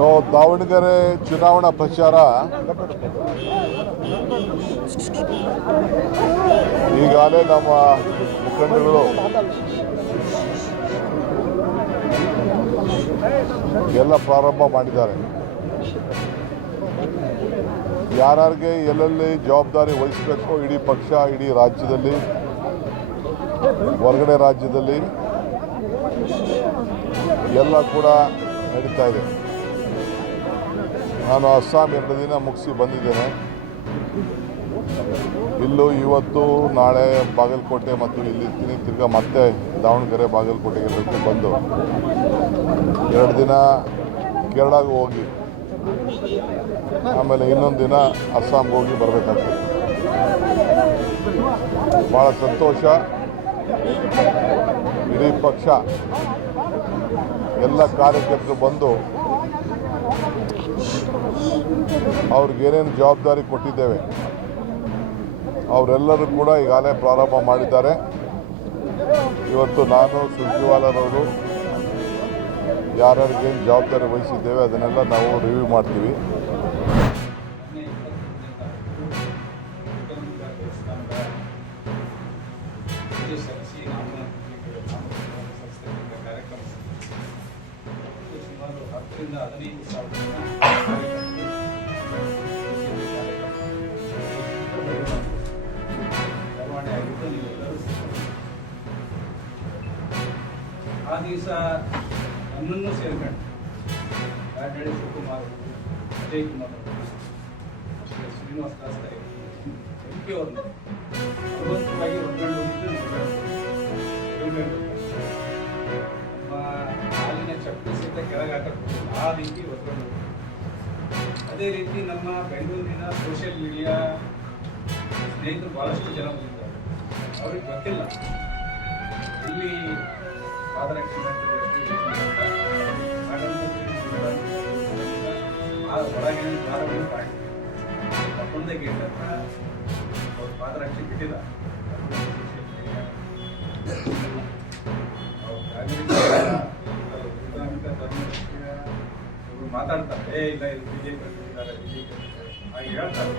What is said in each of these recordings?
So Davanagere ಚುನಾವಣಾ ಪ್ರಚಾರ ಈಗಾಗಲೇ ನಮ್ಮ ಮುಖಂಡಗಳು ಎಲ್ಲ ಪ್ರಾರಂಭ ಮಾಡಿದ್ದಾರೆ. ಯಾರ್ಯಾರಿಗೆ ಎಲ್ಲೆಲ್ಲಿ ಜವಾಬ್ದಾರಿ ವಹಿಸಬೇಕು ಇಡೀ ಪಕ್ಷ, ಇಡೀ ರಾಜ್ಯದಲ್ಲಿ, ಹೊರಗಡೆ ರಾಜ್ಯದಲ್ಲಿ ಎಲ್ಲ ಕೂಡ ನಡೀತಾ ಇದೆ. ನಾನು ಅಸ್ಸಾಂ 2 ದಿನ ಮುಗಿಸಿ ಬಂದಿದ್ದೇನೆ. ಇಲ್ಲೂ ಇವತ್ತು ನಾಳೆ ಬಾಗಲಕೋಟೆ ಮತ್ತು ಇಲ್ಲಿರ್ತೀನಿ. ತಿರ್ಗಾ ಮತ್ತೆ ದಾವಣಗೆರೆ ಬಾಗಲಕೋಟೆಗೆ ಬಂದು 2 ದಿನ ಕೇರಳಗೆ ಹೋಗಿ ಆಮೇಲೆ ಇನ್ನೊಂದು ದಿನ ಅಸ್ಸಾಂಗೆ ಹೋಗಿ ಬರಬೇಕಾಗ್ತದೆ. ಭಾಳ ಸಂತೋಷ. ಇಡೀ ಪಕ್ಷ ಎಲ್ಲ ಕಾರ್ಯಕರ್ತರು ಬಂದು ಅವ್ರಿಗೇನೇನು ಜವಾಬ್ದಾರಿ ಕೊಟ್ಟಿದ್ದೇವೆ ಅವರೆಲ್ಲರೂ ಕೂಡ ಈಗಾಗಲೇ ಪ್ರಾರಂಭ ಮಾಡಿದ್ದಾರೆ. ಇವತ್ತು ನಾನು ಸುರ್ಜೇವಾಲಾರವರು ಯಾರ್ಯಾರಿಗೇನು ಜವಾಬ್ದಾರಿ ವಹಿಸಿದ್ದೇವೆ ಅದನ್ನೆಲ್ಲ ನಾವು ರಿವ್ಯೂ ಮಾಡ್ತೀವಿ. ಆ ದಿವಸ ನನ್ನನ್ನು ಸೇರ್ಕೊಂಡು ಕಾಡ್ನಳ್ಳಿ ಶಿವಕುಮಾರ್, ಅಜಯ್ ಕುಮಾರ್, ಶ್ರೀನಿವಾಸ ದಾಸ್ತಾಯಿ, ಎಂಪಿ ಅವ್ರನ್ನ ಬಲವಂತವಾಗಿ ಹೊರಗಡೆ ಹೋಗಿದ್ದು ನಮ್ಮ ಹಾಲಿನ ಚಪ್ಪಲಿ ಸಹಿತ ಕೆಳಗೆ ಹಾಕಕ್ಕೆ ಆ ರೀತಿ ಹೊರಗಡೆ ಹೋಗಿ. ಅದೇ ರೀತಿ ನಮ್ಮ ಬೆಂಗಳೂರಿನ ಸೋಷಿಯಲ್ ಮೀಡಿಯಾ ಸ್ನೇಹಿತರು ಭಾಳಷ್ಟು ಜನ ಬಂದಿದ್ದಾರೆ. ಅವ್ರಿಗೆ ಗೊತ್ತಿಲ್ಲ ಇಲ್ಲಿ ಪಾದರಕ್ಷೆ ಹೊರಗಿನ ದ್ವಾರವನ್ನು ಕಾಣಿ ಒಂದೇ ಗೇಟ್ ಹತ್ರ ಅವ್ರು ಪಾದರಕ್ಷೆ ಬಿಟ್ಟಿಲ್ಲ. ಮಾತಾಡ್ತಾರೆ, ಇಲ್ಲ ಇದು ಬಿಜೆಪಿ ಬಿಟ್ಟಿದ್ದಾರೆ, ಬಿಜೆಪಿ ಹಾಗೆ ಹೇಳ್ತಾರೆ.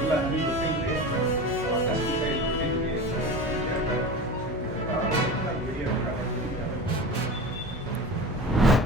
ಇಲ್ಲ ನಮಗೆ ಗೊತ್ತಿಲ್ಲ, ಆಕಸ್ಮಿಕ ಇಲ್ಲಿ ಬಿಟ್ಟಿದ್ವಿ ಹೇಳ್ತಾರೆ.